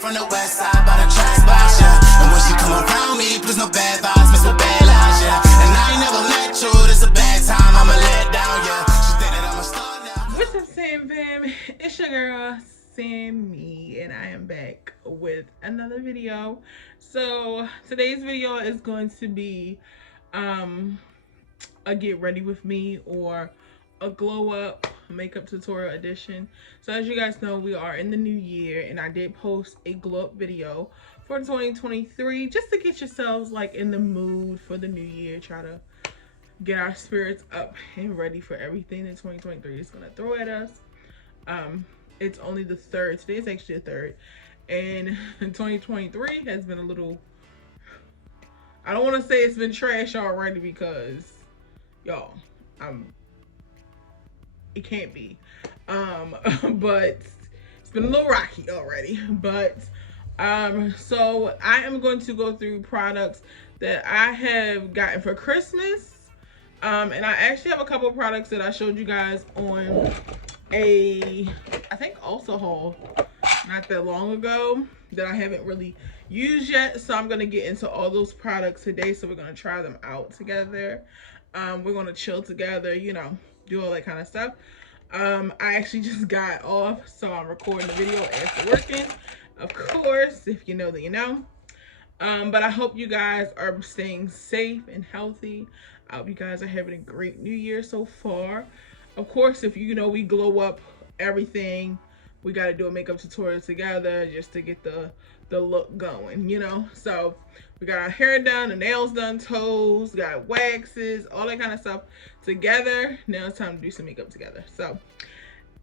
from the west side by the track spots, yeah. And when she come around me, please no bad vibes, miss with bad lies, yeah. And I ain't never met you, this a bad time, I'ma let down, yeah. She think that I'm a star now. What's up, Sam fam? It's your girl, Sammy, and I am back with another video. So today's video is going to be a get ready with me or a glow up makeup tutorial edition. So as you guys know, we are in the new year, and I did post a glow up video for 2023 just to get yourselves like in the mood for the new year, try to get our spirits up and ready for everything that 2023 is gonna throw at us. It's only the 3rd. Today is actually the 3rd, and 2023 has been a little, I don't want to say it's been trash already, because y'all, it can't be, but it's been a little rocky already. But so I am going to go through products that I have gotten for Christmas. And I actually have a couple of products that I showed you guys on I think Ulta haul not that long ago that I haven't really used yet. So I'm going to get into all those products today. So we're going to try them out together. We're going to chill together, you know, do all that kind of stuff. I actually just got off, so I'm recording the video after working. Of course, if you know that you know. But I hope you guys are staying safe and healthy. I hope you guys are having a great new year so far. Of course, if you know we glow up everything, we got to do a makeup tutorial together just to get the look going, you know. So we got our hair done, the nails done, toes, got waxes, all that kind of stuff together. Now it's time to do some makeup together. So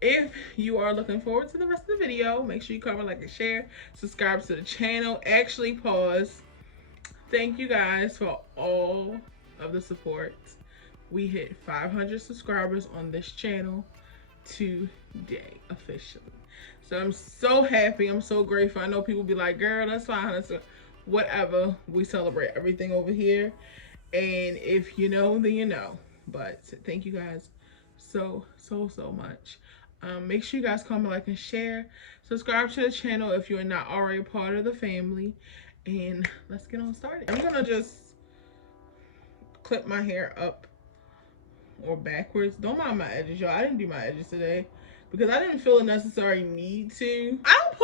if you are looking forward to the rest of the video, make sure you comment, like, and share. Subscribe to the channel. Actually, pause. Thank you guys for all of the support. We hit 500 subscribers on this channel today, officially. So I'm so happy. I'm so grateful. I know people be like, girl, that's 500. So whatever. We celebrate everything over here. And if you know, then you know. But thank you guys so much. Make sure you guys comment, like, and share. Subscribe to the channel if you're not already part of the family. And let's get on started. I'm gonna just clip my hair up or backwards. Don't mind my edges, y'all. I didn't do my edges today because I didn't feel a necessary need to. I don't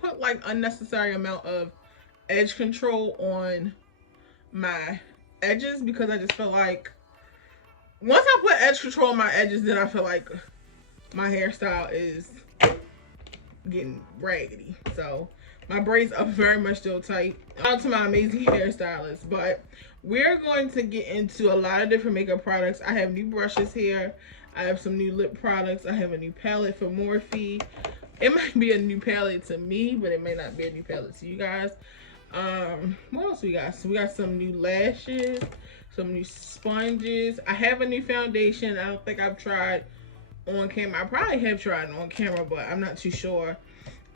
put like unnecessary amount of edge control on my edges, because I just feel like once I put edge control on my edges, then I feel like my hairstyle is getting raggedy. So my braids are very much still tight. Shout out to my amazing hairstylist. But we're going to get into a lot of different makeup products. I have new brushes here. I have some new lip products. I have a new palette for Morphe. It might be a new palette to me, but it may not be a new palette to you guys. What else we got? So we got some new lashes, some new sponges. I have a new foundation. I don't think I've tried on camera. I probably have tried on camera, but I'm not too sure.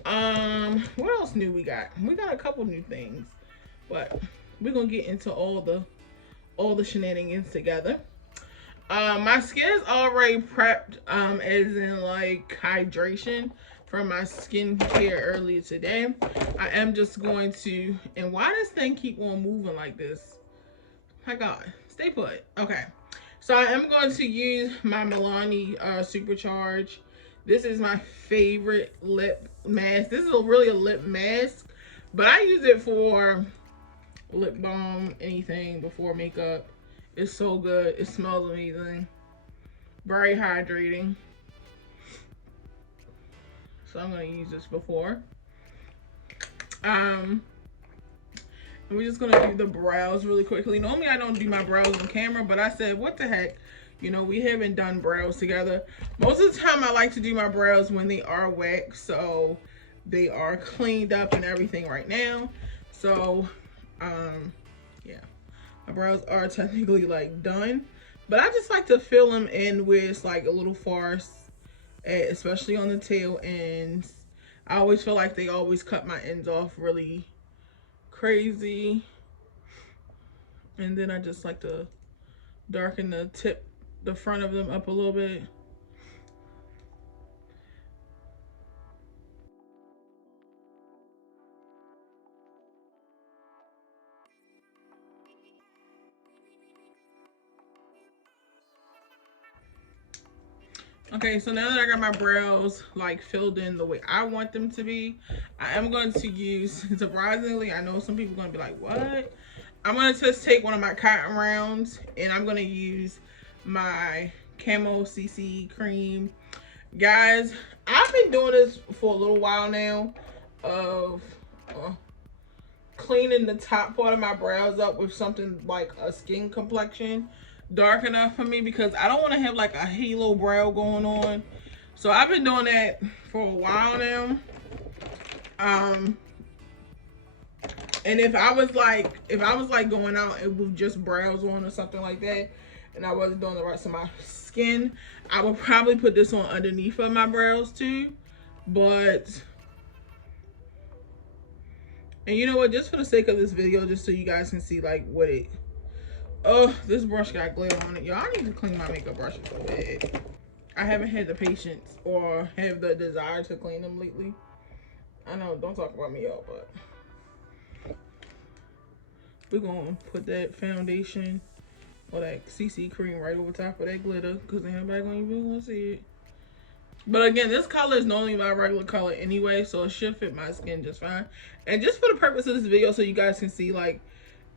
What else new we got? We got a couple new things, but we're gonna get into all the shenanigans together. My skin is already prepped, as in like hydration from my skincare earlier today. I am just going to, and why does this thing keep on moving like this? My God, stay put. Okay, so I am going to use my Milani Supercharge. This is my favorite lip mask. This is really a lip mask, but I use it for lip balm, anything before makeup. It's so good. It smells amazing. Very hydrating. So I'm gonna use this before. And we're just gonna do the brows really quickly. Normally I don't do my brows on camera, but I said, what the heck? You know, we haven't done brows together. Most of the time I like to do my brows when they are waxed, so they are cleaned up and everything right now. So yeah, my brows are technically like done, but I just like to fill them in with like a little farce, especially on the tail ends. I always feel like they always cut my ends off really crazy, and then I just like to darken the front of them up a little bit. Okay, so now that I got my brows like filled in the way I want them to be, I am going to use, surprisingly, I know some people are going to be like, what? I'm going to just take one of my cotton rounds and I'm going to use my Camo CC cream. Guys, I've been doing this for a little while now of cleaning the top part of my brows up with something like a skin complexion dark enough for me, because I don't want to have like a halo brow going on. So I've been doing that for a while now. And if I was like going out and with just brows on or something like that, and I wasn't doing the rest of my skin, I would probably put this on underneath of my brows too. But, and you know what, just for the sake of this video, just so you guys can see like what it, oh, this brush got glitter on it. Y'all, I need to clean my makeup brushes so bad. I haven't had the patience or have the desire to clean them lately. I know, don't talk about me, y'all, but we're gonna put that foundation or that CC cream right over top of that glitter, because ain't nobody gonna even wanna see it. But again, this color is normally my regular color anyway, so it should fit my skin just fine. And just for the purpose of this video, so you guys can see, like,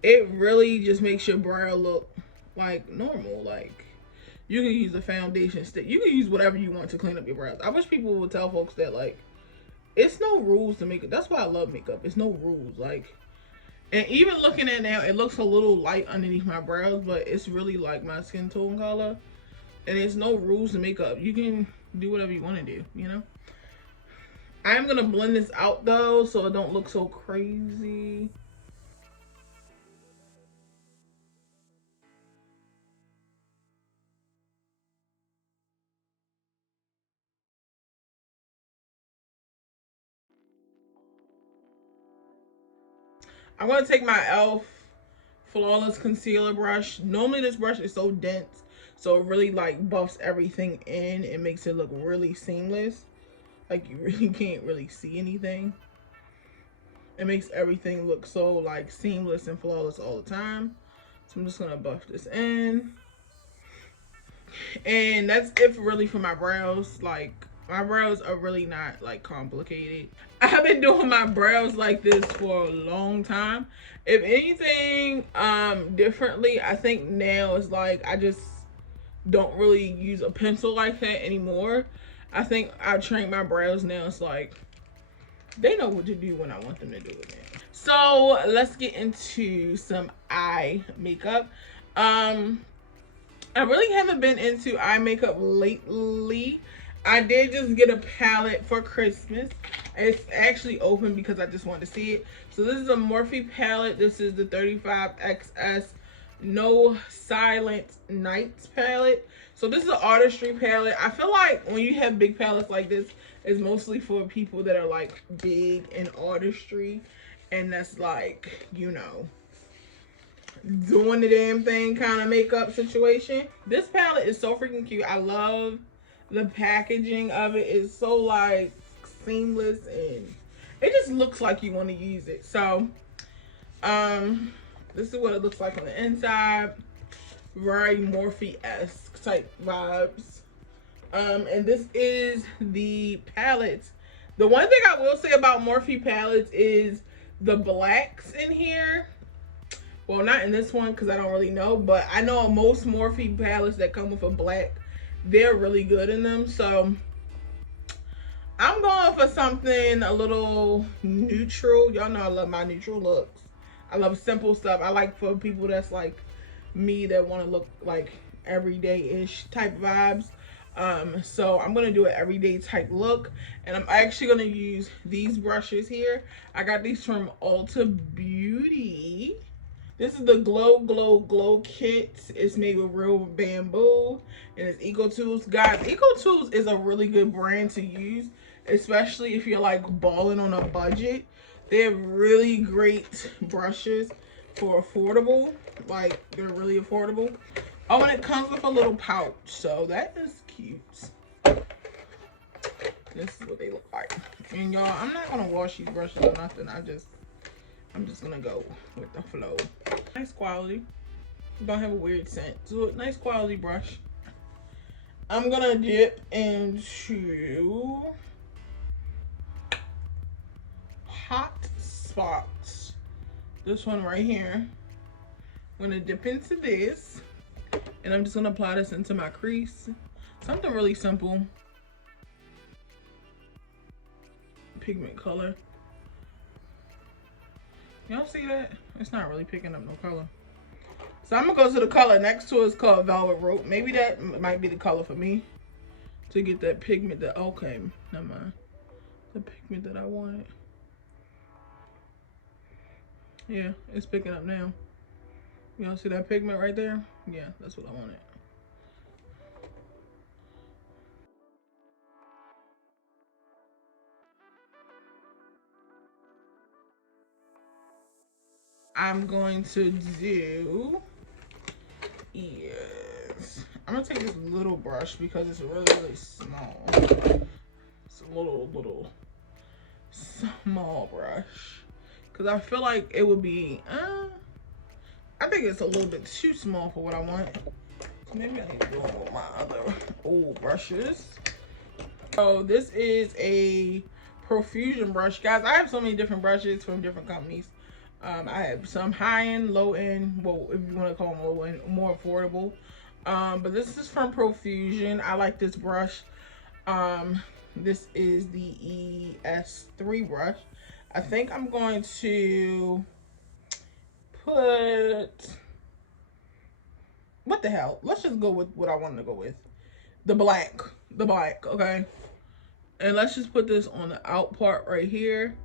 it really just makes your brow look like normal. Like, you can use a foundation stick, you can use whatever you want to clean up your brows. I wish people would tell folks that, like, it's no rules to makeup. That's why I love makeup. It's no rules. Like, and even looking at it now, it looks a little light underneath my brows, but it's really like my skin tone color. And there's no rules to makeup. You can do whatever you want to do, you know? I am gonna blend this out though, so it don't look so crazy. I'm gonna take my e.l.f. Flawless Concealer brush. Normally this brush is so dense, so it really like buffs everything in. It makes it look really seamless. Like, you really can't really see anything. It makes everything look so like seamless and flawless all the time. So I'm just gonna buff this in. And that's it really for my brows. Like, my brows are really not like complicated. I've been doing my brows like this for a long time. If anything differently, I think now is like I just don't really use a pencil like that anymore. I think I trained my brows now. It's like they know what to do when I want them to do it now. So let's get into some eye makeup. I really haven't been into eye makeup lately. I did just get a palette for Christmas. It's actually open because I just wanted to see it. So this is a Morphe palette. This is the 35XS No Silent Nights palette. So this is an artistry palette. I feel like when you have big palettes like this, it's mostly for people that are like big in artistry. And that's like, you know, doing the damn thing kind of makeup situation. This palette is so freaking cute. I love the packaging of it. It's so like seamless and it just looks like you want to use it. So this is what it looks like on the inside. Very Morphe-esque type vibes. And this is the palette. The one thing I will say about Morphe palettes is the blacks in here. Well, not in this one because I don't really know, but I know most Morphe palettes that come with a black, they're really good in them. So I'm going for something a little neutral. Y'all know I love my neutral looks. I love simple stuff. I like for people that's like me that want to look like everyday-ish type vibes. So I'm going to do an everyday type look. And I'm actually going to use these brushes here. I got these from Ulta Beauty. This is the Glow kit. It's made with real bamboo and it's Eco Tools. Guys, Eco Tools is a really good brand to use, especially if you're like balling on a budget. They have really great brushes for affordable. Like, they're really affordable. Oh, and it comes with a little pouch, so that is cute. This is what they look like. And y'all, I'm not gonna wash these brushes or nothing. I'm just gonna go with the flow. Nice quality. Don't have a weird scent. So nice quality brush. I'm gonna dip into Hot Spots. This one right here. I'm gonna dip into this, and I'm just gonna apply this into my crease. Something really simple. Pigment color. Y'all see that? It's not really picking up no color. So I'm gonna go to the color next to it. It's called Velvet Rope. Maybe that might be the color for me to get that pigment that, okay, never mind. The pigment that I wanted. Yeah, it's picking up now. Y'all see that pigment right there? Yeah, that's what I wanted. I'm going to do, yes. I'm gonna take this little brush because it's really, really small. It's a little small brush. Cause I feel like it would be, I think it's a little bit too small for what I want. So maybe I need to go with my other old brushes. So this is a Profusion brush. Guys, I have so many different brushes from different companies. I have some high-end, low-end, well, if you want to call them low-end, more affordable. But this is from Profusion. I like this brush. This is the ES3 brush. I think I'm going to put, what the hell? Let's just go with what I wanted to go with. The black, okay? And let's just put this on the out part right here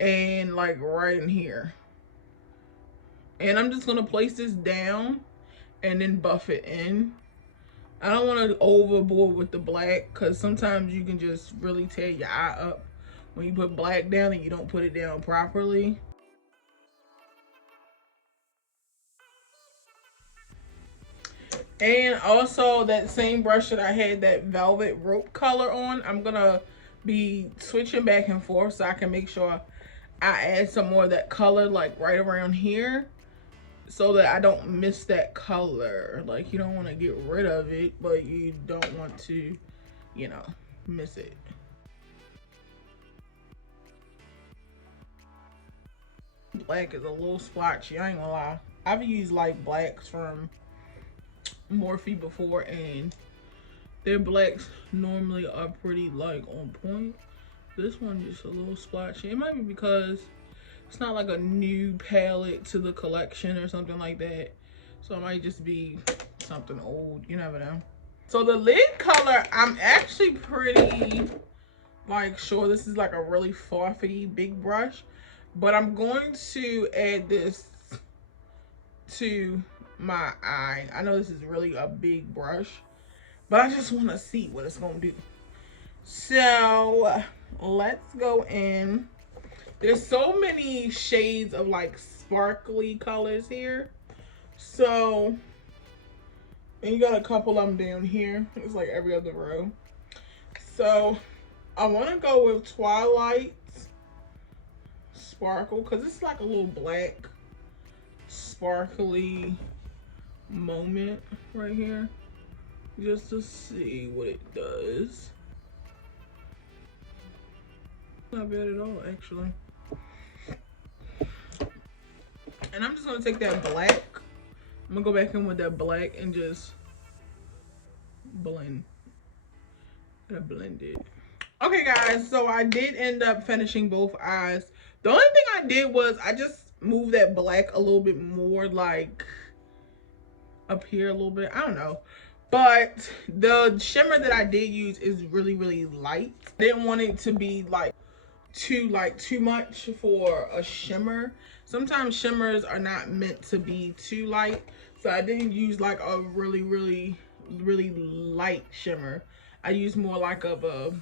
and like right in here. And I'm just gonna place this down and then buff it in. I don't want to overboard with the black because sometimes you can just really tear your eye up when you put black down and you don't put it down properly. And also that same brush that I had that Velvet Rope color on, I'm gonna be switching back and forth so I can make sure I add some more of that color like right around here so that I don't miss that color. Like, you don't want to get rid of it, but you don't want to, you know, miss it. Black is a little splotchy, I ain't gonna lie. I've used like blacks from Morphe before, and their blacks normally are pretty like on point. This one just a little splotchy. It might be because it's not like a new palette to the collection or something like that, so it might just be something old, you never know. So the lid color, I'm actually pretty like sure this is like a really fluffy big brush, but I'm going to add this to my eye. I know this is really a big brush, but I just want to see what it's gonna do. So let's go in. There's so many shades of like sparkly colors here. So, and you got a couple of them down here. It's like every other row. So I want to go with Twilight Sparkle because it's like a little black sparkly moment right here, just to see what it does. Not bad at all, actually. And I'm just gonna take that black. I'm gonna go back in with that black and just blend. Gonna blend it. Okay, guys, so I did end up finishing both eyes. The only thing I did was I just moved that black a little bit more, like up here a little bit. I don't know. But the shimmer that I did use is really, really light. I didn't want it to be like too much for a shimmer. Sometimes shimmers are not meant to be too light. So I didn't use like a really, really, really light shimmer. I used more like of a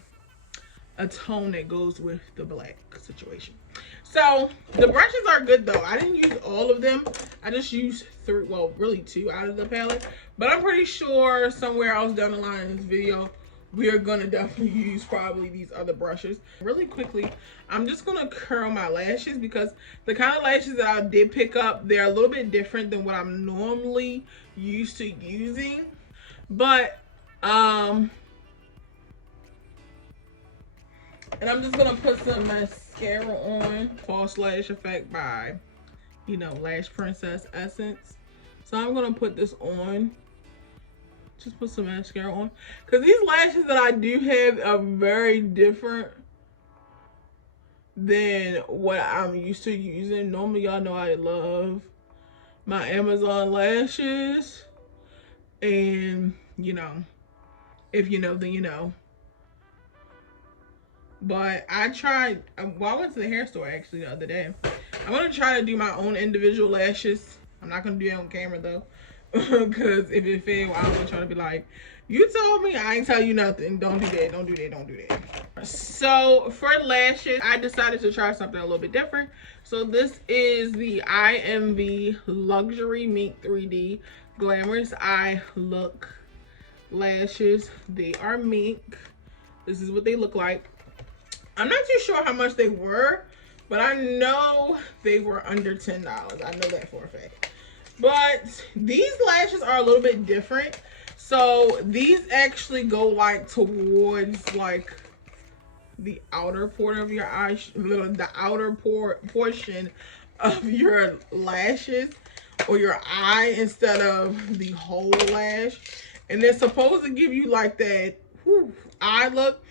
tone that goes with the black situation. So the brushes are good though. I didn't use all of them. I just used three, well, really two out of the palette. But I'm pretty sure somewhere else down the line in this video, we are gonna definitely use probably these other brushes. Really quickly, I'm just gonna curl my lashes because the kind of lashes that I did pick up, they're a little bit different than what I'm normally used to using. But And I'm just gonna put some mascara on. False Lash Effect by, you know, Lash Princess Essence. So I'm gonna put this on. Just put some mascara on. Because these lashes that I do have are very different than what I'm used to using. Normally, y'all know I love my Amazon lashes. And, you know, if you know, then you know. But I tried, well, I went to the hair store actually the other day. I'm going to try to do my own individual lashes. I'm not going to do it on camera though. Because if it fails, I don't want y'all to be like, you told me, I ain't tell you nothing. Don't do that, don't do that, don't do that. So for lashes, I decided to try something a little bit different. So this is the IMV Luxury Mink 3D Glamorous Eye Look lashes. They are mink. This is what they look like. I'm not too sure how much they were, but I know they were under $10. I know that for a fact. But these lashes are a little bit different. So these actually go like towards like the outer part of your eye, the outer portion of your lashes or your eye instead of the whole lash. And they're supposed to give you like that eye look.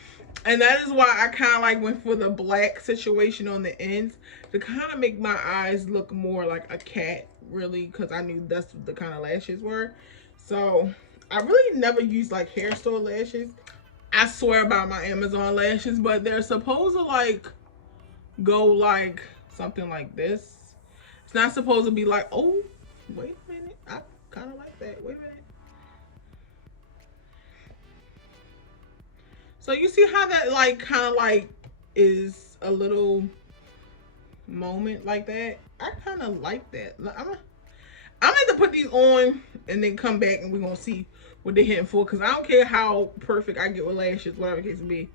And that is why I kind of like went for the black situation on the ends to kind of make my eyes look more like a cat, really, because I knew that's what the kind of lashes were. So I really never used like hair store lashes. I swear by my Amazon lashes, but they're supposed to like go like something like this. It's not supposed to be like, oh, wait a minute, I kind of like that. Wait a minute. So you see how that like kind of like is a little moment like that? I kind of like that. I'm gonna have to put these on and then come back and we're gonna see what they're hitting for, because I don't care how perfect I get with lashes, whatever the case may be,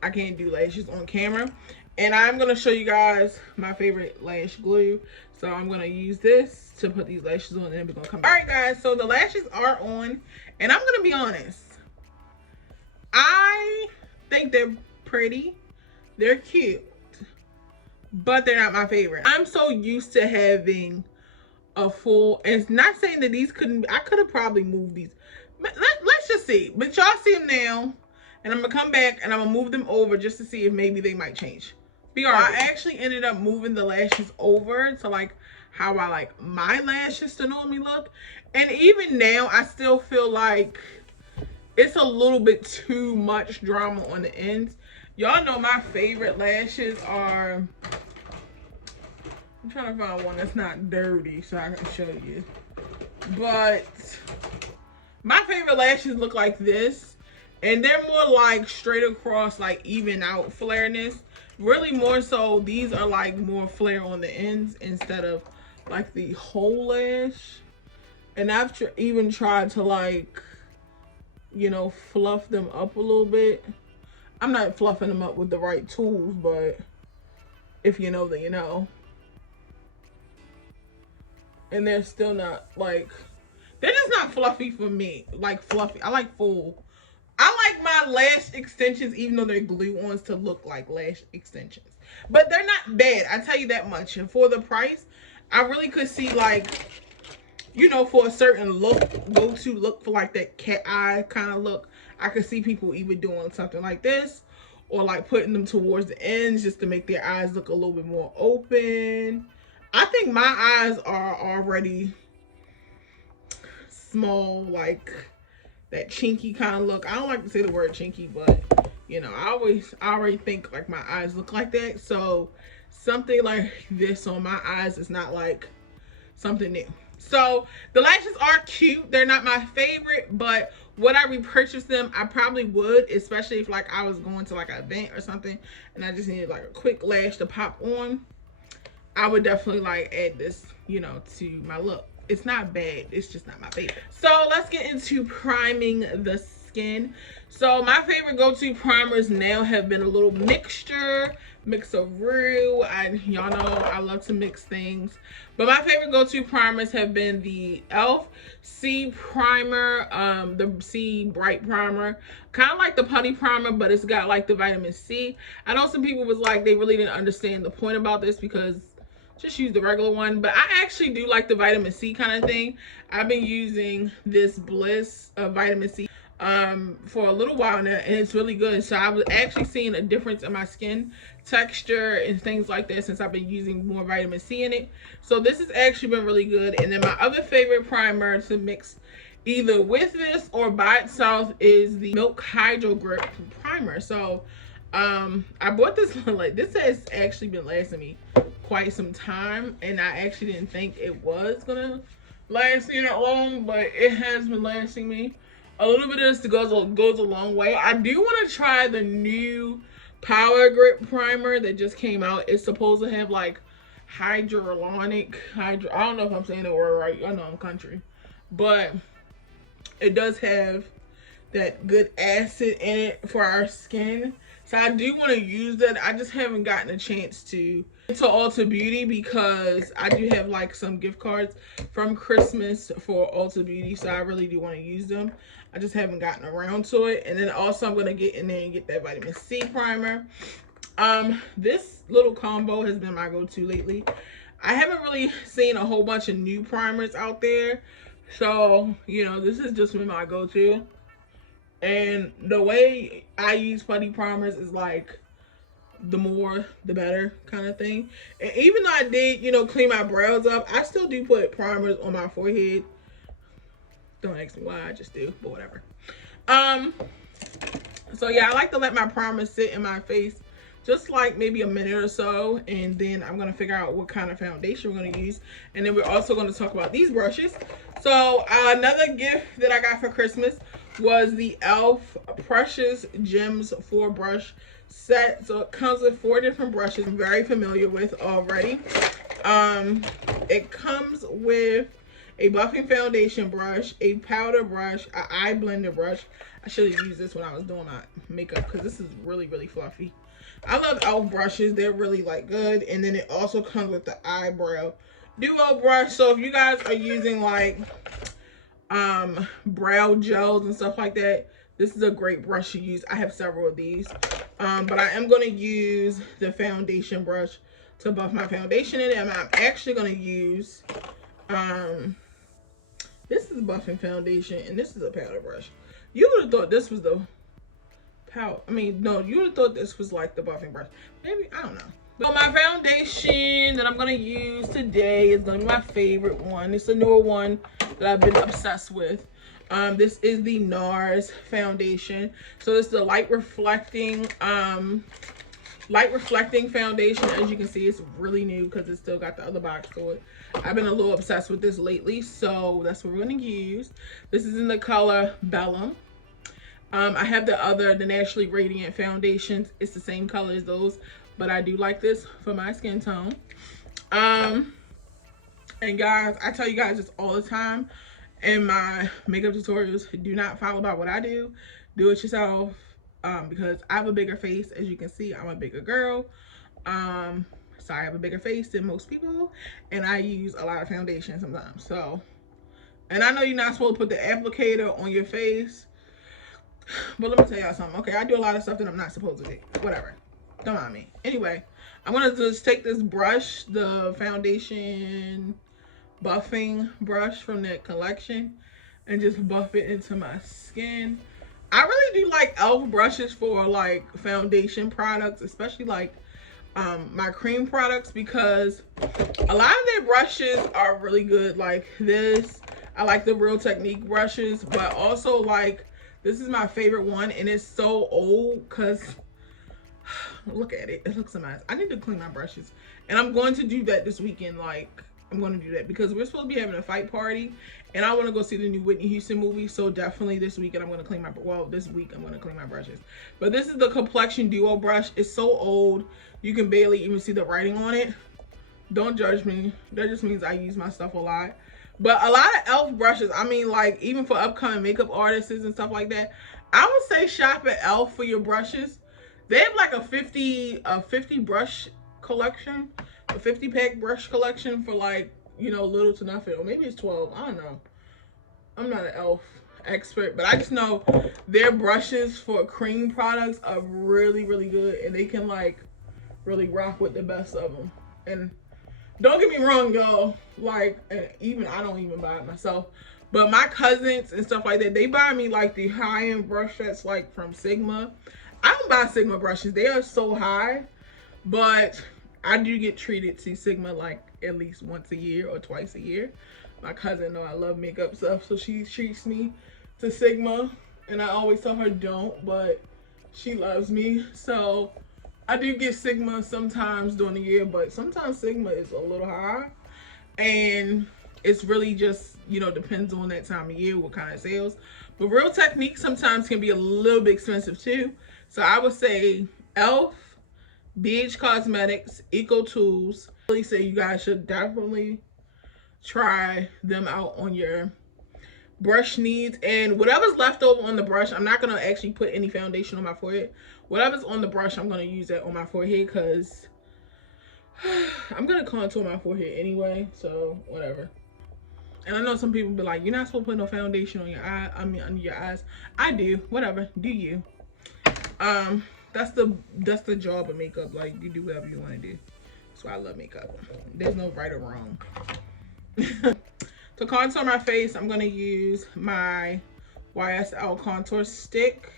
I can't do lashes on camera. And I'm gonna show you guys my favorite lash glue. So I'm gonna use this to put these lashes on and then we're gonna come back. All right guys, so the lashes are on and I'm gonna be honest. I think they're pretty, they're cute, but they're not my favorite. I'm so used to having a full, and it's not saying that these couldn't, I could have probably moved these. Let's just see, but y'all see them now, and I'm gonna come back and I'm gonna move them over just to see if maybe they might change. I actually ended up moving the lashes over to like how I like my lashes to normally look, and even now I still feel like it's a little bit too much drama on the ends. Y'all know my favorite lashes are, I'm trying to find one that's not dirty so I can show you. But my favorite lashes look like this. And they're more like straight across, like even out flareness. Really more so, these are like more flare on the ends instead of like the whole lash. And I've even tried to like, you know, fluff them up a little bit. I'm not fluffing them up with the right tools, but if you know, then you know. And they're still not like, they're just not fluffy for me. Like fluffy, I like full. I like my lash extensions, even though they're glue-ons, to look like lash extensions. But they're not bad, I tell you that much. And for the price, I really could see like, you know, for a certain look, go-to look for like that cat eye kind of look, I could see people even doing something like this, or like putting them towards the ends just to make their eyes look a little bit more open. I think my eyes are already small, like that chinky kind of look. I don't like to say the word chinky, but you know, I already think like my eyes look like that. So something like this on my eyes is not like something new. So the lashes are cute. They're not my favorite, but would I repurchase them? I probably would, especially if like I was going to like an event or something and I just needed like a quick lash to pop on. I would definitely like add this, you know, to my look. It's not bad, it's just not my favorite. So let's get into priming the skin. So my favorite go-to primers now have been a little mixture mix-a-roo. Y'all know I love to mix things. But my favorite go-to primers have been the e.l.f. C primer, the C Bright primer. Kind of like the putty primer, but it's got like the vitamin C. I know some people was like, they really didn't understand the point about this because just use the regular one. But I actually do like the vitamin C kind of thing. I've been using this Bliss vitamin C for a little while now, and it's really good. So I was actually seeing a difference in my skin texture and things like that since I've been using more vitamin C in it. So this has actually been really good. And then my other favorite primer to mix either with this or by itself is the Milk Hydro Grip primer. So I bought this, like, this has actually been lasting me quite some time, and I actually didn't think it was gonna last me that long, but it has been lasting me. A little bit of this goes a long way. I do want to try the new Power Grip primer that just came out. It's supposed to have like I don't know if I'm saying the word right. I know I'm country, but it does have that good acid in it for our skin. So I do want to use that. I just haven't gotten a chance to Ulta Beauty because I do have like some gift cards from Christmas for Ulta Beauty, so I really do want to use them. I just haven't gotten around to it. And then also I'm going to get in there and get that vitamin C primer. This little combo has been my go-to lately. I haven't really seen a whole bunch of new primers out there, so you know, this has just been my go-to. And the way I use putty primers is like the more the better kind of thing. And even though I did, you know, clean my brows up, I still do put primers on my forehead. Don't ask me why, I just do, but whatever. So yeah, I like to let my primer sit in my face just like maybe a minute or so, and then I'm gonna figure out what kind of foundation we're gonna use. And then we're also gonna talk about these brushes. So another gift that I got for Christmas was the e.l.f. Precious Gems 4 brush set. So it comes with 4 different brushes I'm very familiar with already. It comes with a buffing foundation brush, a powder brush, an eye blender brush. I should have used this when I was doing my makeup because this is really, really fluffy. I love e.l.f. brushes. They're really like good. And then it also comes with the eyebrow duo brush. So if you guys are using like brow gels and stuff like that, this is a great brush to use. I have several of these. But I am going to use the foundation brush to buff my foundation in it. And I'm actually going to use this is buffing foundation, and this is a powder brush. You would have thought this was the powder. I mean, no, you would have thought this was like the buffing brush. Maybe, I don't know. So my foundation that I'm going to use today is going to be my favorite one. It's a newer one that I've been obsessed with. This is the NARS foundation. So this is the light reflecting foundation. As you can see, it's really new because it's still got the other box to it. I've been a little obsessed with this lately, so that's what we're going to use. This is in the color Bellum. I have the Naturally Radiant foundations. It's the same color as those, but I do like this for my skin tone. And guys, I tell you guys this all the time in my makeup tutorials: do not follow by what I do. Do it yourself, because I have a bigger face. As you can see, I'm a bigger girl. So I have a bigger face than most people, and I use a lot of foundation sometimes. So, and I know you're not supposed to put the applicator on your face, but let me tell y'all something. Okay, I do a lot of stuff that I'm not supposed to do. Whatever, don't mind me. Anyway, I'm gonna just take this brush, the foundation buffing brush from that collection, and just buff it into my skin. I really do like e.l.f. brushes for like foundation products, especially like my cream products, because a lot of their brushes are really good. Like this, I like the Real Technique brushes, but also like this is my favorite one, and it's so old because look at it, it looks a mess. I need to clean my brushes, and I'm going to do that this weekend. Like, I'm going to do that because we're supposed to be having a fight party, and I want to go see the new Whitney Houston movie. So definitely this weekend I'm going to clean my, well, this week I'm going to clean my brushes. But this is the Complexion Duo brush. It's so old, you can barely even see the writing on it. Don't judge me. That just means I use my stuff a lot. But a lot of e.l.f. brushes, I mean, like, even for upcoming makeup artists and stuff like that, I would say shop at e.l.f. for your brushes. They have like a 50 brush collection, a 50 pack brush collection for like, you know, little to nothing, or maybe it's 12. I don't know. I'm not an elf expert, but I just know their brushes for cream products are really, really good, and they can like really rock with the best of them. And don't get me wrong, y'all, like, even I don't even buy it myself, but my cousins and stuff like that, they buy me like the high-end brush that's like from Sigma. I don't buy Sigma brushes, they are so high, but I do get treated to Sigma like at least once a year or twice a year. My cousin know I love makeup stuff, so she treats me to Sigma, and I always tell her don't, but she loves me, so I do get Sigma sometimes during the year, but sometimes Sigma is a little high, and it's really just, you know, depends on that time of year, what kind of sales. But Real Technique sometimes can be a little bit expensive too, so I would say Elf, BH Cosmetics, Eco Tools. I really say you guys should definitely try them out on your brush needs. And whatever's left over on the brush, I'm not going to actually put any foundation on my forehead. Whatever's on the brush, I'm going to use that on my forehead because I'm going to contour my forehead anyway, so whatever. And I know some people be like, you're not supposed to put no foundation on your eye, I mean under your eyes. I do, whatever, do you. That's the job of makeup. Like, you do whatever you want to do. That's why I love makeup. There's no right or wrong. To contour my face, I'm going to use my YSL contour stick.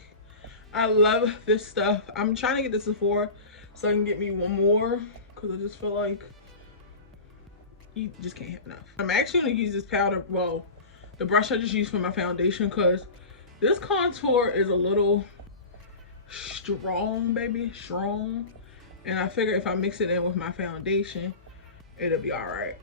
I love this stuff. I'm trying to get this Sephora so I can get me one more because I just feel like you just can't have enough. I'm actually going to use this powder, well, the brush I just used for my foundation, because this contour is a little strong, baby, strong. And I figure if I mix it in with my foundation, it'll be all right.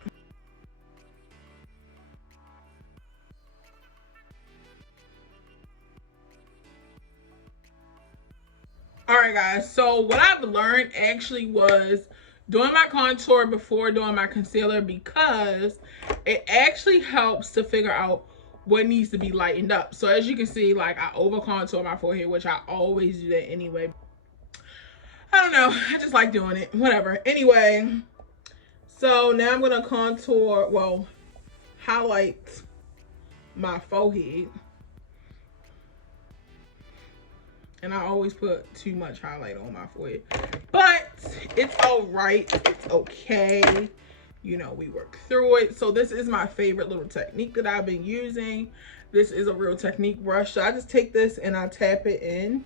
All right, guys, so what I've learned actually was doing my contour before doing my concealer, because it actually helps to figure out what needs to be lightened up. So as you can see, like, I over contour my forehead, which I always do that anyway. I don't know, I just like doing it, whatever. Anyway, so now I'm gonna contour, well, highlight my forehead. And I always put too much highlight on my forehead, but it's all right, it's okay. You know, we work through it. So this is my favorite little technique that I've been using. This is a Real Technique brush. So I just take this and I tap it in.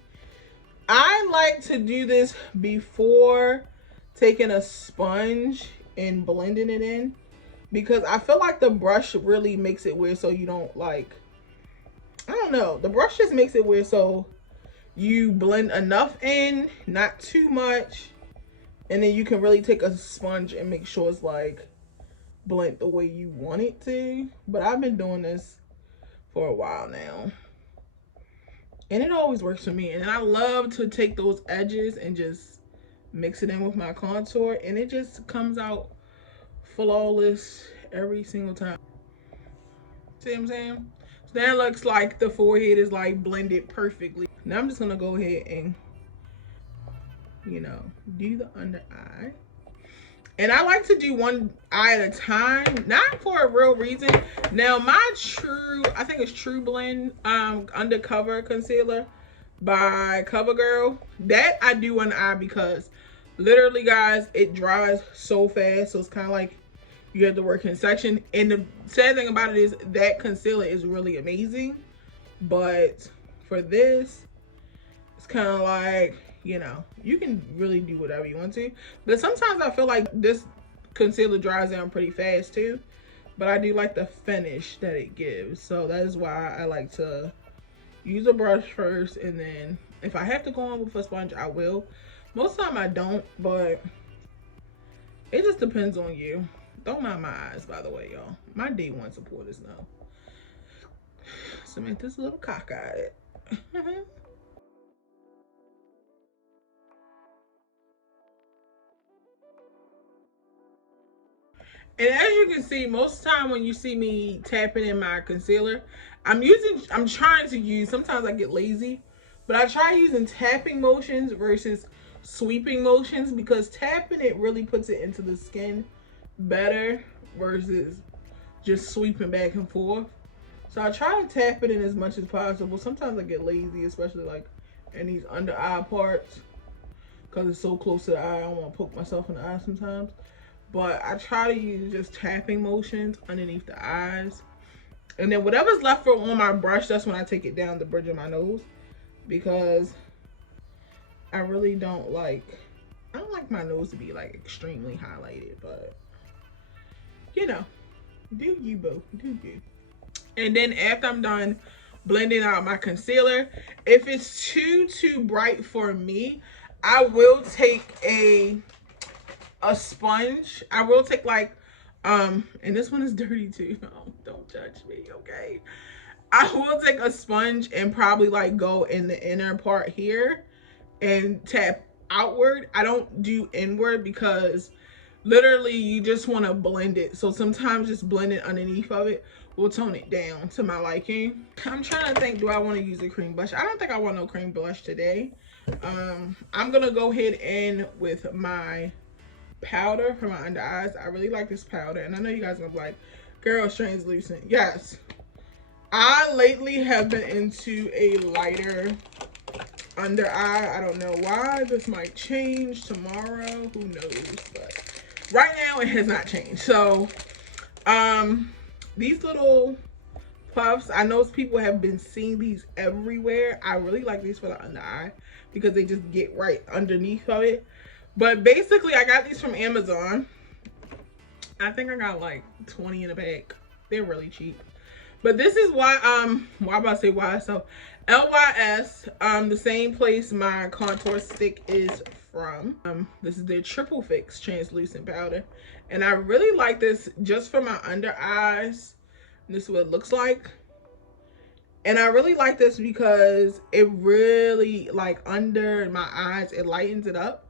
I like to do this before taking a sponge and blending it in, because I feel like the brush really makes it weird, so you don't, like, I don't know, the brush just makes it weird, so you blend enough in, not too much, and then you can really take a sponge and make sure it's like blend the way you want it to. But I've been doing this for a while now, and it always works for me. And I love to take those edges and just mix it in with my contour, and it just comes out flawless every single time. See what I'm saying? So that looks like the forehead is like blended perfectly. Now I'm just gonna go ahead and, you know, do the under eye. And I like to do one eye at a time, not for a real reason. Now my True, I think it's True Blend Undercover Concealer by CoverGirl, that I do one eye because literally, guys, it dries so fast. So it's kind of like you have to work in section. And the sad thing about it is that concealer is really amazing, but for this, it's kind of like, you know, you can really do whatever you want to. But sometimes I feel like this concealer dries down pretty fast too. But I do like the finish that it gives. So that is why I like to use a brush first, and then if I have to go on with a sponge, I will. Most of the time I don't, but it just depends on you. Don't mind my eyes, by the way, y'all. My day one supporters know. Samantha's a little cockeyed. And as you can see, most of the time when you see me tapping in my concealer, I'm trying to use, sometimes I get lazy, But I try using tapping motions versus sweeping motions, because tapping it really puts it into the skin better versus just sweeping back and forth. So I try to tap it in as much as possible. Sometimes I get lazy, especially like in these under eye parts, because it's so close to the eye. I don't want to poke myself in the eye sometimes. But I try to use just tapping motions underneath the eyes. And then whatever's left for on my brush, that's when I take it down the bridge of my nose, because I really don't like my nose to be like extremely highlighted, but you know, do you, boo, do you. And then after I'm done blending out my concealer, if it's too bright for me, I will take a sponge. I will take like and this one is dirty too. Oh, don't judge me, okay? I will take a sponge and probably like go in the inner part here and tap outward. I don't do inward because literally you just want to blend it. So sometimes just blend it underneath of it will tone it down to my liking. I'm trying to think, do I want to use a cream blush? I don't think I want no cream blush today. I'm gonna go ahead in with my powder for my under eyes. I really like this powder, and I know you guys are gonna be like, girl, it's translucent. Yes, I lately have been into a lighter under eye. I don't know why. This might change tomorrow, who knows, but right now it has not changed. So these little puffs, I know people have been seeing these everywhere. I really like these for the under eye because they just get right underneath of it. But basically I got these from Amazon. I think I got like 20 in a bag. They're really cheap. But this is why why about to say why? So LYS, the same place my contour stick is from. This is their Triple Fix translucent powder, and I really like this just for my under eyes. This is what it looks like, and I really like this because it really, like, under my eyes, it lightens it up,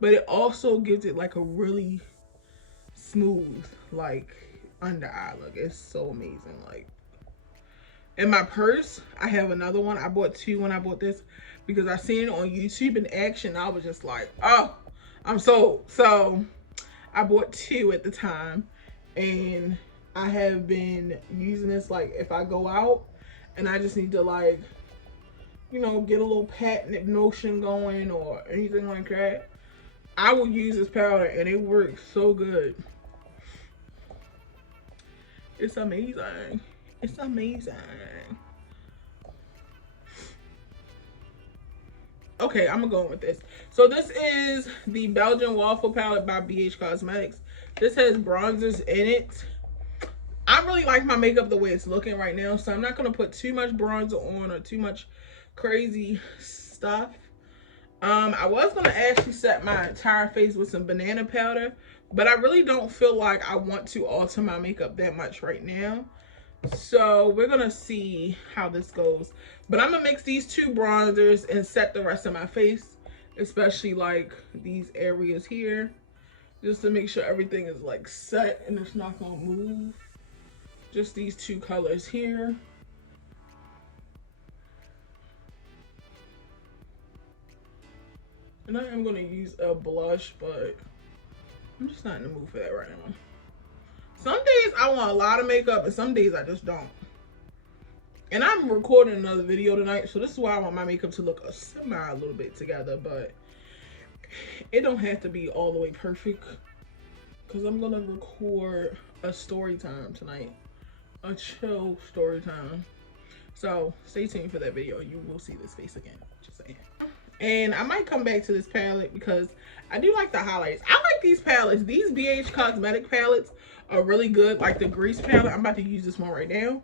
but it also gives it like a really smooth like under eye look. It's so amazing. Like, in my purse, I have another one. I bought two when I bought this because I seen it on YouTube in action. I was just like, oh, I'm sold. So I bought two at the time, and I have been using this like if I go out and I just need to, like, you know, get a little pat motion going or anything like that. I will use this powder and it works so good. It's amazing. It's amazing. Okay, I'm gonna go with this. So this is the Belgian Waffle Palette by BH Cosmetics. This has bronzers in it. I really like my makeup the way it's looking right now, so I'm not gonna put too much bronzer on or too much crazy stuff. I was gonna actually set my entire face with some banana powder, but I really don't feel like I want to alter my makeup that much right now. So we're gonna see how this goes. But I'm gonna mix these two bronzers and set the rest of my face, especially like these areas here, just to make sure everything is like set and it's not gonna move. Just these two colors here. And I am gonna use a blush, but I'm just not in the mood for that right now. Some days I want a lot of makeup and some days I just don't. And I'm recording another video tonight, so this is why I want my makeup to look a little bit together, but it don't have to be all the way perfect because I'm gonna record a story time tonight, a chill story time. So stay tuned for that video. You will see this face again, just saying. And I might come back to this palette because I do like the highlights. I like these palettes. These BH Cosmetic palettes are really good. Like the Grease palette, I'm about to use this one right now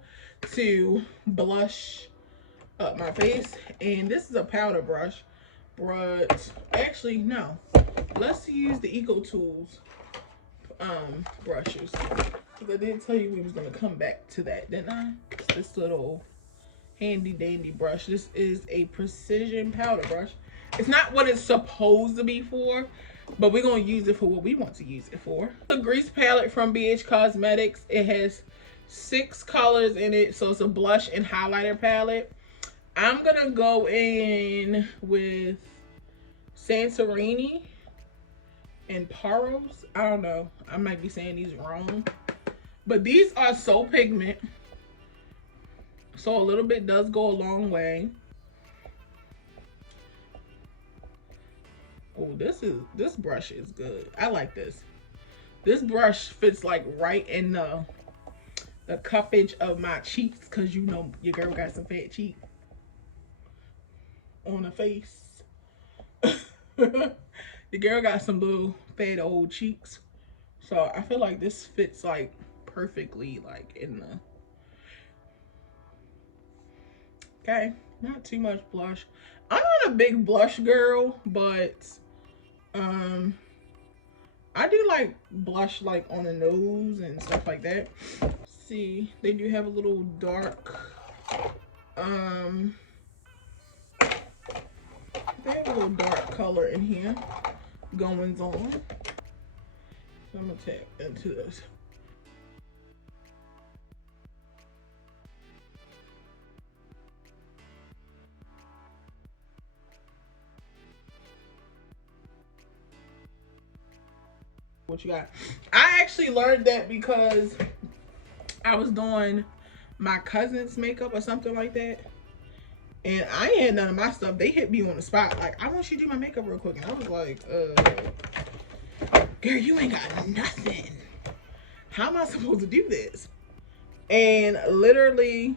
to blush up my face. And this is a powder brush, but actually no. Let's use the Eco Tools brushes, because I did tell you we was gonna come back to that, didn't I? This little handy dandy brush. This is a precision powder brush. It's not what it's supposed to be for, but we're gonna use it for what we want to use it for. The Grease palette from BH Cosmetics. It has 6 colors in it, so it's a blush and highlighter palette. I'm gonna go in with Santorini and Paros. I don't know, I might be saying these wrong, but these are so pigment, so a little bit does go a long way. Oh, this brush is good. I like this. This brush fits like right in the cuppage of my cheeks, because you know your girl got some fat cheeks on her face. The girl got some little fat old cheeks, so I feel like this fits like perfectly like in the. Okay, not too much blush. I'm not a big blush girl, but I do like blush like on the nose and stuff like that. See, they do have a little dark they have a little dark color in here goings on. So I'm gonna tap into this. What you got? I actually learned that because I was doing my cousin's makeup or something like that, and I ain't had none of my stuff. They hit me on the spot like, I want you to do my makeup real quick, and I was like, girl, you ain't got nothing. How am I supposed to do this? And literally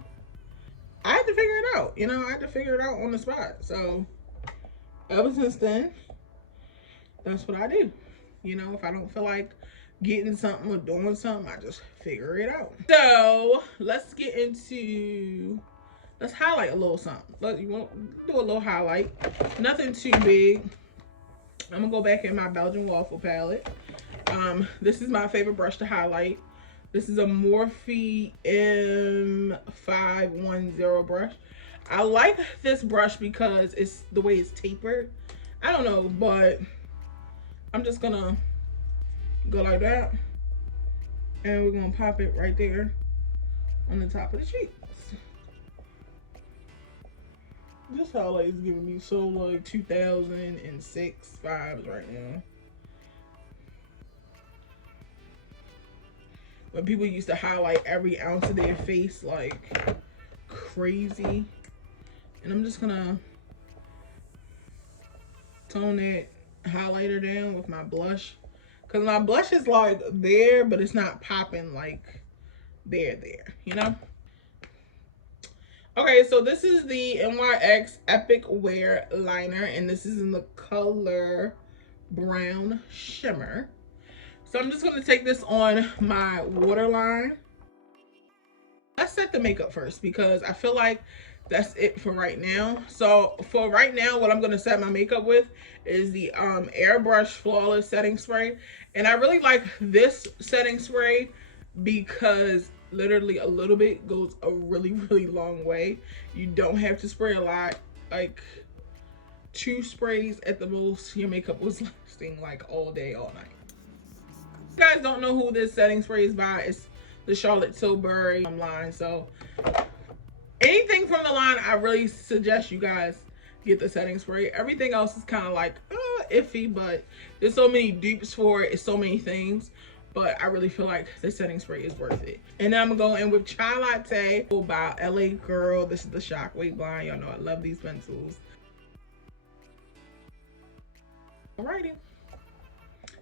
I had to figure it out. You know, I had to figure it out on the spot. So ever since then, that's what I do. You know, if I don't feel like getting something or doing something, I just figure it out. So let's get into, let's highlight a little something. You want to do a little highlight, nothing too big. I'm gonna go back in my Belgian waffle palette. This is my favorite brush to highlight. This is a Morphe M510 brush. I like this brush because it's the way it's tapered. I don't know, but I'm just gonna go like that, and we're gonna pop it right there on the top of the cheeks. This highlight is giving me so like 2006 vibes right now. When people used to highlight every ounce of their face like crazy. And I'm just gonna tone that highlighter down with my blush, because my blush is like there, but it's not popping like there, you know? Okay, so this is the NYX Epic Wear Liner, and this is in the color Brown Shimmer. So I'm just going to take this on my waterline. Let's set the makeup first, because I feel like that's it for right now. So for right now, what I'm going to set my makeup with is the Airbrush Flawless Setting Spray. And I really like this setting spray because literally a little bit goes a really long way. You don't have to spray a lot, like 2 sprays at the most. Your makeup was lasting like all day, all night. If you guys don't know who this setting spray is by, it's the Charlotte Tilbury line. So anything from the line, I really suggest you guys get the setting spray. Everything else is kind of like iffy, but there's so many dupes for it. It's so many things, but I really feel like the setting spray is worth it. And then I'm gonna go in with Chai Latte by LA Girl. This is the Shockwave line. Y'all know I love these pencils. Alrighty,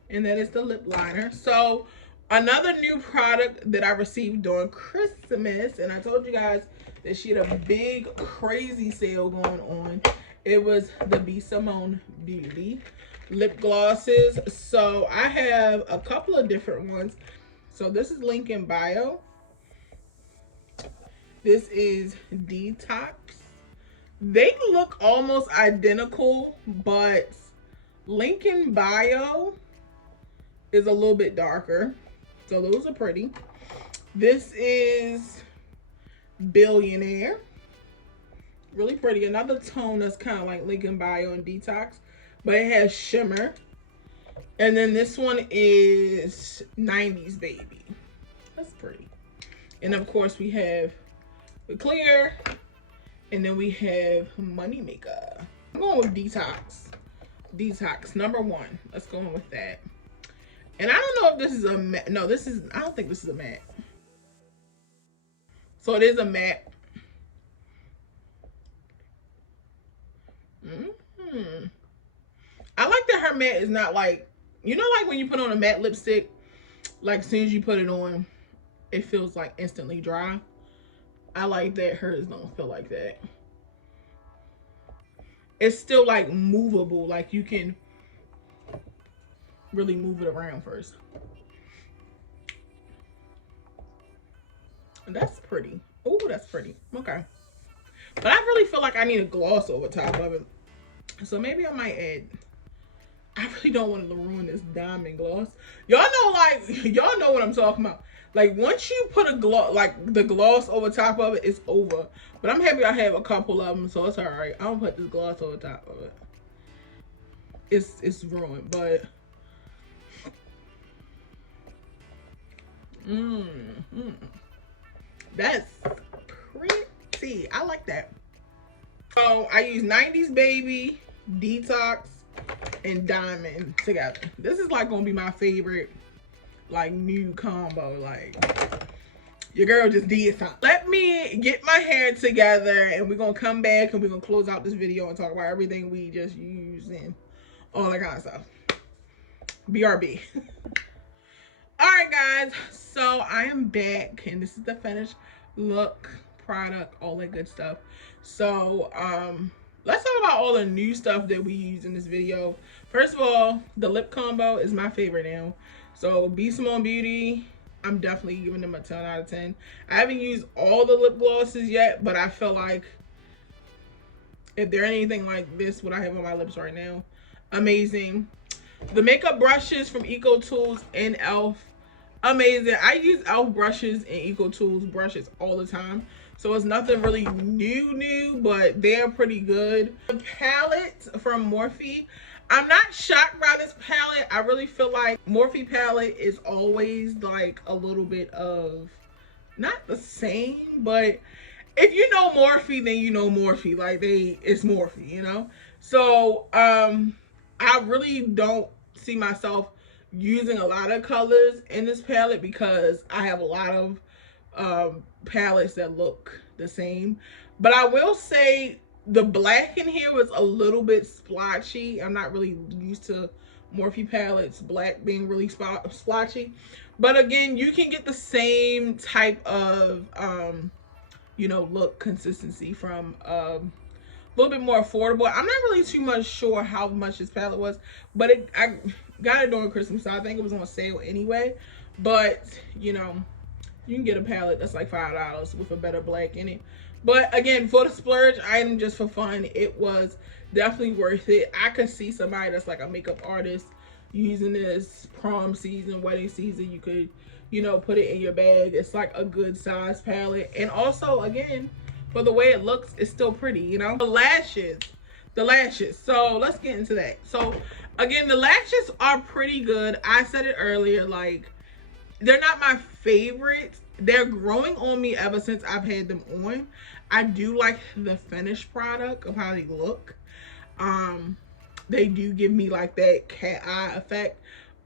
and that is the lip liner. So another new product that I received during Christmas, and I told you guys that she had a big crazy sale going on. It was the B. Simone Beauty lip glosses. So I have a couple of different ones. So this is link in bio. This is Detox. They look almost identical, but link in bio is a little bit darker. So those are pretty. This is Billionaire. Really pretty. Another tone that's kind of like link in bio and Detox, but it has shimmer. And then this one is 90s Baby. That's pretty. And of course we have the clear And then we have Moneymaker. I'm going with Detox. Detox, number 1. Let's go in with that. And I don't know if this is a matte. No, this is, I don't think this is a matte. So it is a matte. I like that her matte is not like, you know, like when you put on a matte lipstick, like as soon as you put it on, it feels like instantly dry. I like that hers don't feel like that. It's still like movable, like you can really move it around first. And that's pretty. Oh, that's pretty. Okay. But I really feel like I need a gloss over top of it. So maybe I might add, I really don't want to ruin this diamond gloss. Y'all know, like, y'all know what I'm talking about. Like, once you put a gloss, like, the gloss over top of it, it's over. But I'm happy I have a couple of them, so it's alright. I don't put this gloss over top of it. It's ruined, but... That's pretty. I like that. So, I use 90s Baby, Detox, and Diamond together. This is like gonna be my favorite like new combo. Like, your girl just did something. Let me get my hair together and we're gonna come back and we're gonna close out this video and talk about everything we just used and all that kind of stuff. BRB. All right, guys, so I am back and this is the finished look, product, all that good stuff. So let's talk about all the new stuff that we use in this video. First of all, the lip combo is my favorite now. So Be Simone Beauty, I'm definitely giving them a 10 out of 10. I haven't used all the lip glosses yet, but I feel like if they're anything like this, what I have on my lips right now, amazing. The makeup brushes from Eco Tools and e.l.f., amazing. I use e.l.f. brushes and Eco Tools brushes all the time. So it's nothing really new, but they're pretty good. The palette from Morphe, I'm not shocked by this palette. I really feel like Morphe palette is always like a little bit of, not the same, but if you know Morphe, then you know Morphe. Like it's Morphe, you know? So I really don't see myself using a lot of colors in this palette because I have a lot of palettes that look the same. But I will say the black in here was a little bit splotchy. I'm not really used to Morphe palettes, black being really splotchy. But again, you can get the same type of you know, look consistency from a little bit more affordable. I'm not really too much sure how much this palette was, but I got it during Christmas, so I think it was on sale anyway. But you know, you can get a palette that's like $5 with a better black in it. But again, for the splurge item, just for fun, it was definitely worth it. I could see somebody that's like a makeup artist using this prom season, wedding season. You could, you know, put it in your bag. It's like a good size palette. And also, again, for the way it looks, it's still pretty, you know? The lashes. So let's get into that. So again, the lashes are pretty good. I said it earlier, like, they're not my favorite. They're growing on me ever since I've had them on. I do like the finished product of how they look. They do give me like that cat eye effect,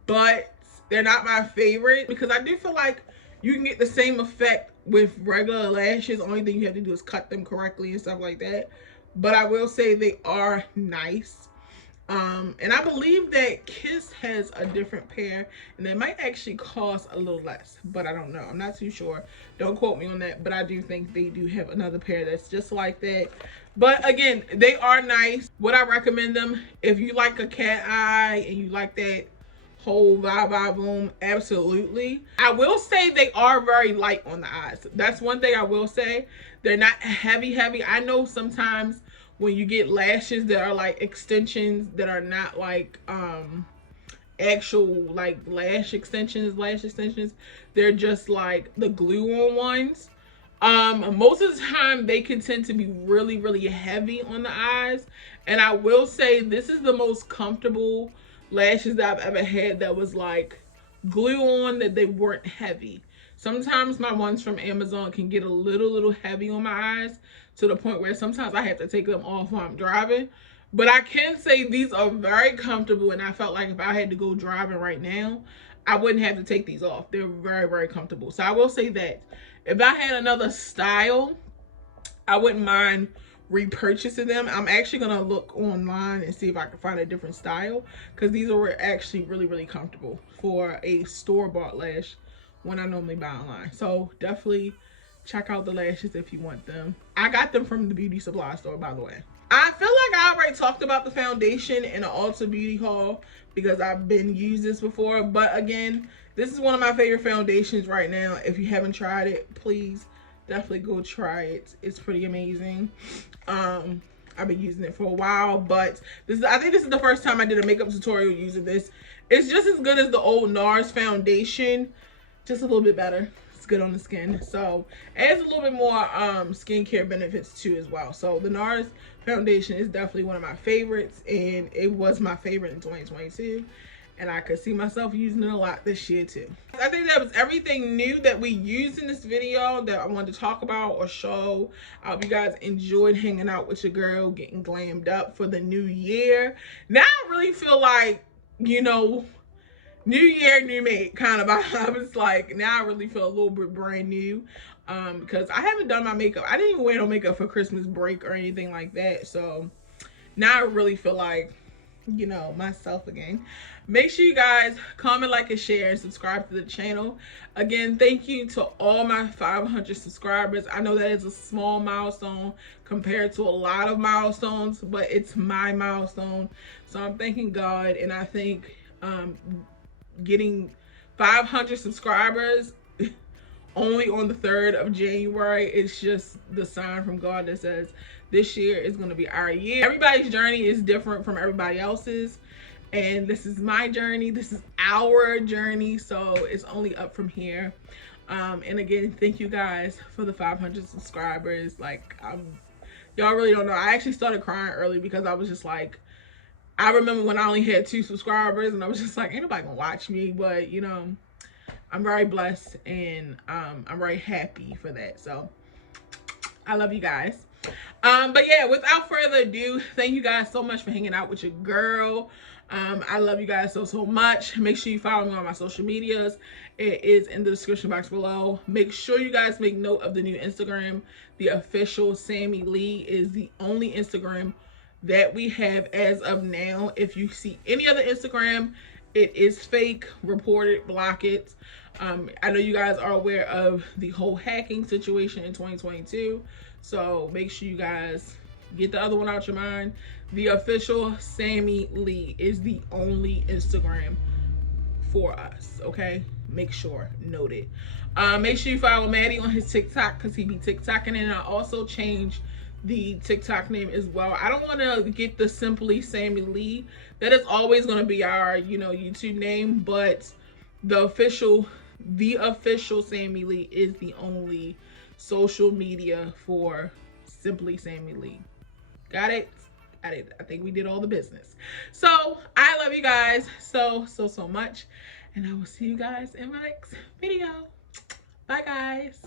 but they're not my favorite because I do feel like you can get the same effect with regular lashes. Only thing you have to do is cut them correctly and stuff like that. But I will say they are nice. And I believe that Kiss has a different pair and they might actually cost a little less, but I don't know. I'm not too sure. Don't quote me on that, but I do think they do have another pair that's just like that. But again, they are nice. Would I recommend them? If you like a cat eye and you like that whole vibe boom, absolutely. I will say they are very light on the eyes. That's one thing I will say. They're not heavy. I know sometimes when you get lashes that are like extensions that are not like actual like lash extensions, they're just like the glue on ones. Most of the time they can tend to be really heavy on the eyes, and I will say this is the most comfortable lashes that I've ever had that was like glue on, that they weren't heavy. Sometimes my ones from Amazon can get a little heavy on my eyes to the point where sometimes I have to take them off while I'm driving. But I can say these are very comfortable, and I felt like if I had to go driving right now, I wouldn't have to take these off. They're very comfortable. So I will say that if I had another style, I wouldn't mind repurchasing them. I'm actually gonna look online and see if I can find a different style, because these are actually really comfortable for a store-bought lash when I normally buy online. So definitely check out the lashes if you want them. I got them from the beauty supply store, by the way. I feel like I already talked about the foundation in an Ulta Beauty haul because I've been used this before. But again, this is one of my favorite foundations right now. If you haven't tried it, please definitely go try it. It's pretty amazing. I've been using it for a while, but I think this is the first time I did a makeup tutorial using this. It's just as good as the old NARS foundation, just a little bit better. It's good on the skin, so it adds a little bit more skincare benefits too as well. So the NARS foundation is definitely one of my favorites, and it was my favorite in 2022, and I could see myself using it a lot this year too. I think that was everything new that we used in this video that I wanted to talk about or show. I hope you guys enjoyed hanging out with your girl, getting glammed up for the new year. Now I really feel like, you know, new year, new me kind of vibe. It's like now I really feel a little bit brand new because I haven't done my makeup. I didn't even wear no makeup for Christmas break or anything like that. So now I really feel like, you know, myself again. Make sure you guys comment, like, and share, and subscribe to the channel. Again, thank you to all my 500 subscribers. I know that is a small milestone compared to a lot of milestones, but it's my milestone. So I'm thanking God, and I think getting 500 subscribers only on the 3rd of January is just the sign from God that says this year is going to be our year. Everybody's journey is different from everybody else's, and this is my journey. This is our journey, so it's only up from here. And again, thank you guys for the 500 subscribers. Like, y'all really don't know. I actually started crying early because I was just like, I remember when I only had 2 subscribers, and I was just like, ain't nobody gonna watch me. But you know, I'm very blessed, and I'm very happy for that. So I love you guys. But yeah, without further ado, thank you guys so much for hanging out with your girl. I love you guys so much. Make sure you follow me on my social medias. It is in the description box below. Make sure you guys make note of the new Instagram. TheOfficialSammiLee is the only Instagram that we have as of now. If you see any other Instagram, it is fake. Report it, block it. I know you guys are aware of the whole hacking situation in 2022, so make sure you guys get the other one out your mind. TheOfficialSammiLee is the only Instagram for us, okay? Make sure, note it. Make sure you follow Maddie on his TikTok because he be TikToking, and I also changed the TikTok name as well. I don't want to get the Simply Sammy Lee. That is always going to be our, you know, YouTube name, but the official Sammy Lee is the only social media for Simply Sammy Lee. Got it? Got it. I think we did all the business. So I love you guys so much, and I will see you guys in my next video. Bye guys.